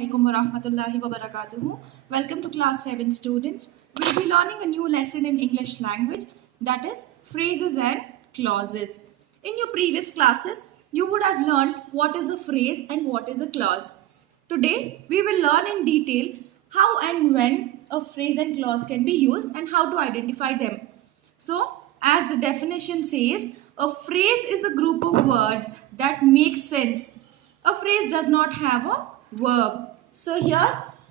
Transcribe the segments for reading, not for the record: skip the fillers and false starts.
Assalamualaikum warahmatullahi wabarakatuh. Welcome to class 7 students. We will be learning a new lesson in English language, that is phrases and clauses. In your previous classes, you would have learned what is a phrase and what is a clause. Today, we will learn in detail how and when a phrase and clause can be used and how to identify them. So, as the definition says, a phrase is a group of words that make sense. A phrase does not have a verb. So here,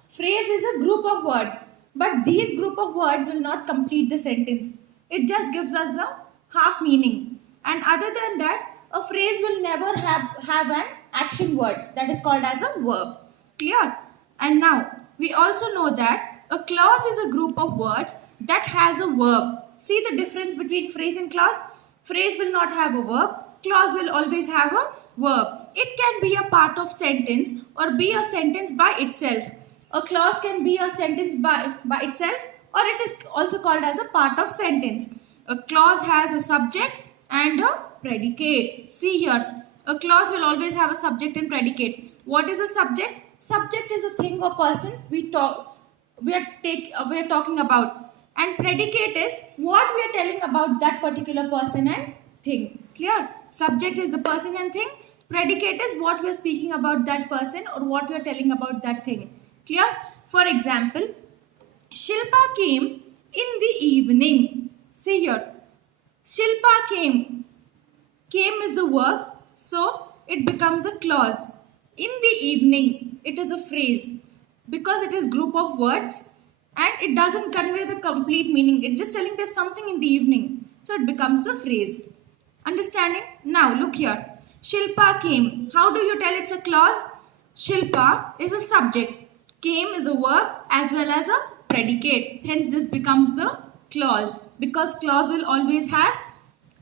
phrase is a group of words, but these group of words will not complete the sentence. It just gives us the half meaning. And other than that, a phrase will never have an action word that is called as a verb. Clear? And now, we also know that a clause is a group of words that has a verb. See the difference between phrase and clause? Phrase will not have a verb. Clause will always have a verb. It can be a part of sentence or be a sentence by itself. A clause can be a sentence by itself, or it is also called as a part of sentence. A clause has a subject and a predicate. See here, a clause will always have a subject and predicate. What is a subject? Subject is a thing or person we are talking about, and predicate is what we are telling about that particular person and thing. Clear? Subject is the person and thing. Predicate is what we are speaking about that person or what we are telling about that thing. Clear? For example, Shilpa came in the evening. See here. Shilpa came. Came is a verb, so it becomes a clause. In the evening, it is a phrase because it is group of words and it doesn't convey the complete meaning. It's just telling there's something in the evening. So it becomes the phrase. Understanding? Now look here. Shilpa came. How do you tell it's a clause? Shilpa is a subject. Came is a verb as well as a predicate. Hence this becomes the clause, because clause will always have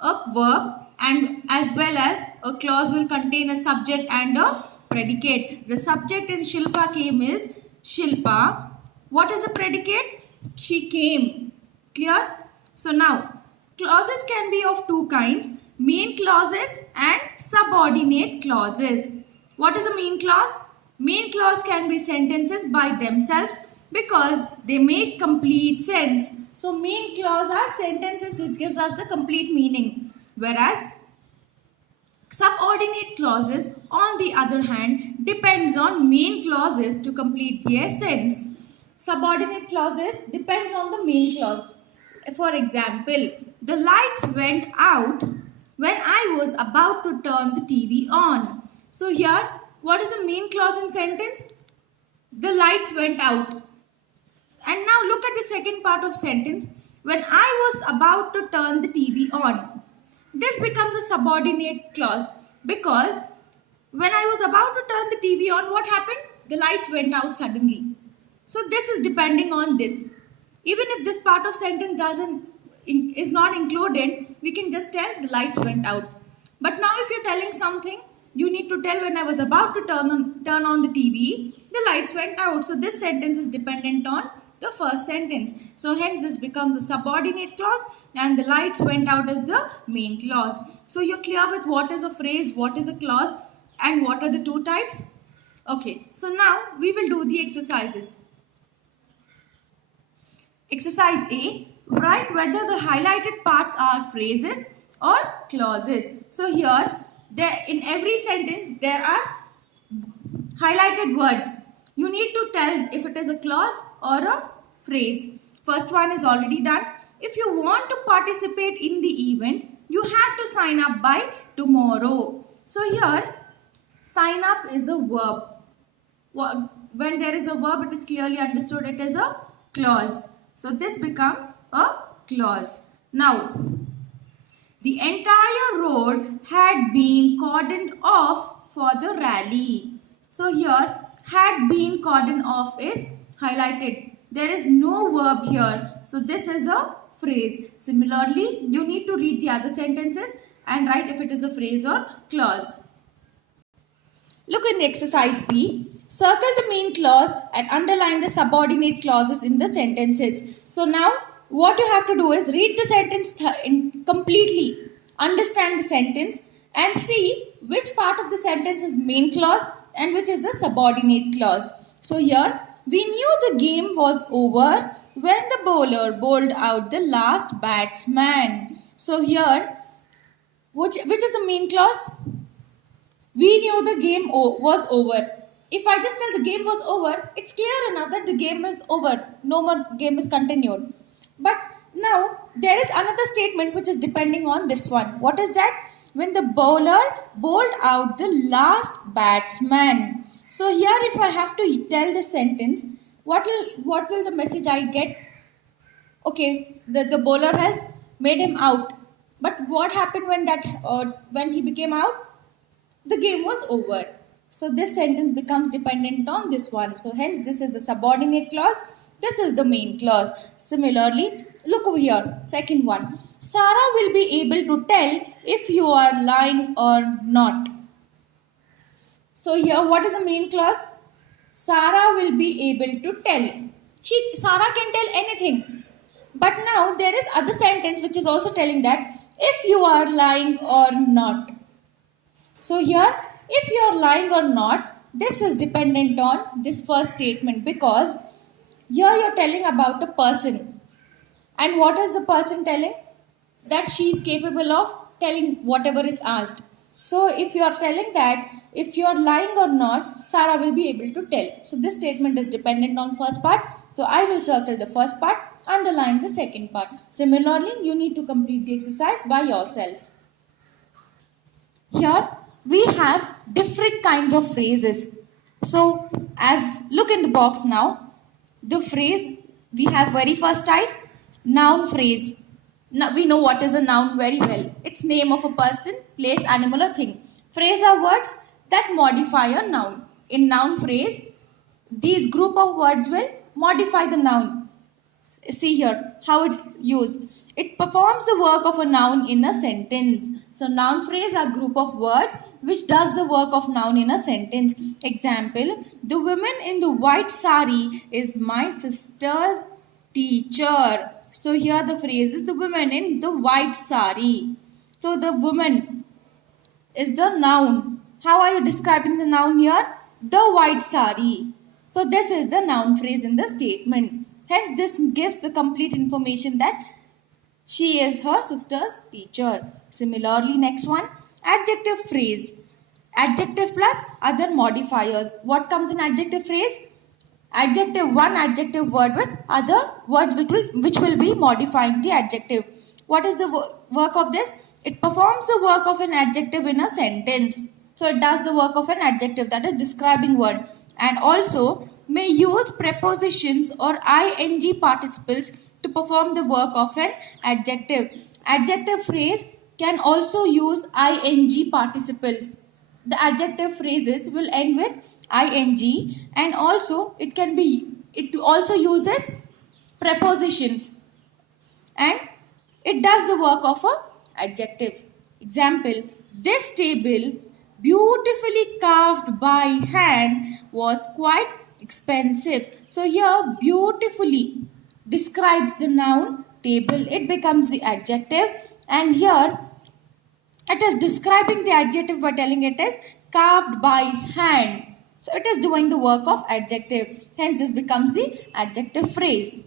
a verb and as well as a clause will contain a subject and a predicate. The subject in Shilpa came is Shilpa. What is a predicate? She came. Clear? So now, clauses can be of two kinds. Main clauses and subordinate clauses. What is a main clause? Main clause can be sentences by themselves because they make complete sense. So main clause are sentences which gives us the complete meaning. Whereas subordinate clauses, on the other hand, depends on main clauses to complete their sense. Subordinate clauses depends on the main clause. For example, the lights went out when I was about to turn the TV on. So here, what is the main clause in sentence? The lights went out. And now look at the second part of sentence. When I was about to turn the TV on. This becomes a subordinate clause because when I was about to turn the TV on, what happened? The lights went out suddenly. So this is depending on this. Even if this part of sentence is not included, we can just tell the lights went out. But now if you're telling something, you need to tell when I was about to turn on the TV, the lights went out. So this sentence is dependent on the first sentence. So hence this becomes a subordinate clause and the lights went out as the main clause. So you're clear with what is a phrase, what is a clause and what are the two types? Okay, so now we will do the exercises. Exercise A. Write whether the highlighted parts are phrases or clauses. So here, in every sentence, there are highlighted words. You need to tell if it is a clause or a phrase. First one is already done. If you want to participate in the event, you have to sign up by tomorrow. So here, sign up is a verb. When there is a verb, it is clearly understood it is a clause. So this becomes a clause. Now, the entire road had been cordoned off for the rally. So here, had been cordoned off is highlighted. There is no verb here. So this is a phrase. Similarly, you need to read the other sentences and write if it is a phrase or clause. Look in the exercise B. Circle the main clause and underline the subordinate clauses in the sentences. So now what you have to do is read the sentence completely, understand the sentence and see which part of the sentence is main clause and which is the subordinate clause. So here we knew the game was over when the bowler bowled out the last batsman. So here, which is the main clause? We knew the game was over. If I just tell the game was over, it's clear enough that the game is over. No more game is continued. But now there is another statement which is depending on this one. What is that? When the bowler bowled out the last batsman. So here if I have to tell the sentence, what will the message I get? Okay, the bowler has made him out. But what happened when he became out? The game was over. So this sentence becomes dependent on this one. So hence this is the subordinate clause. This is the main clause. Similarly, look over here. Second one. Sarah will be able to tell if you are lying or not. So here what is the main clause? Sarah will be able to tell. Sarah can tell anything. But now there is other sentence which is also telling that if you are lying or not. So here, if you are lying or not, this is dependent on this first statement because here you are telling about a person. And what is the person telling? That she is capable of telling whatever is asked. So if you are telling that if you are lying or not, Sarah will be able to tell. So this statement is dependent on first part. So I will circle the first part, underline the second part. Similarly, you need to complete the exercise by yourself. Here we have different kinds of phrases. So as look in the box now, the phrase we have very first type, noun phrase. Now we know what is a noun very well. It's name of a person, place, animal or thing. Phrase are words that modify a noun. In noun phrase, these group of words will modify the noun. See here how it's used. It performs the work of a noun in a sentence. So noun phrase are group of words which does the work of noun in a sentence. Example, the woman in the white sari is my sister's teacher. So here the phrase is the woman in the white sari. So the woman is the noun. How are you describing the noun here? The white sari. So this is the noun phrase in the statement. Hence this gives the complete information that she is her sister's teacher. Similarly, next one, adjective phrase. Adjective plus other modifiers. What comes in adjective phrase? Adjective, one adjective word with other words which will be modifying the adjective. What is the work of this? It performs the work of an adjective in a sentence. So it does the work of an adjective, that is describing word. And also may use prepositions or ing participles to perform the work of an adjective. Adjective phrase can also use ing participles. The adjective phrases will end with ing, and also it also uses prepositions, and it does the work of an adjective. Example, this table beautifully carved by hand was quite expensive. So here beautifully describes the noun table. It becomes the adjective, and here it is describing the adjective by telling it is carved by hand. So it is doing the work of adjective. Hence this becomes the adjective phrase.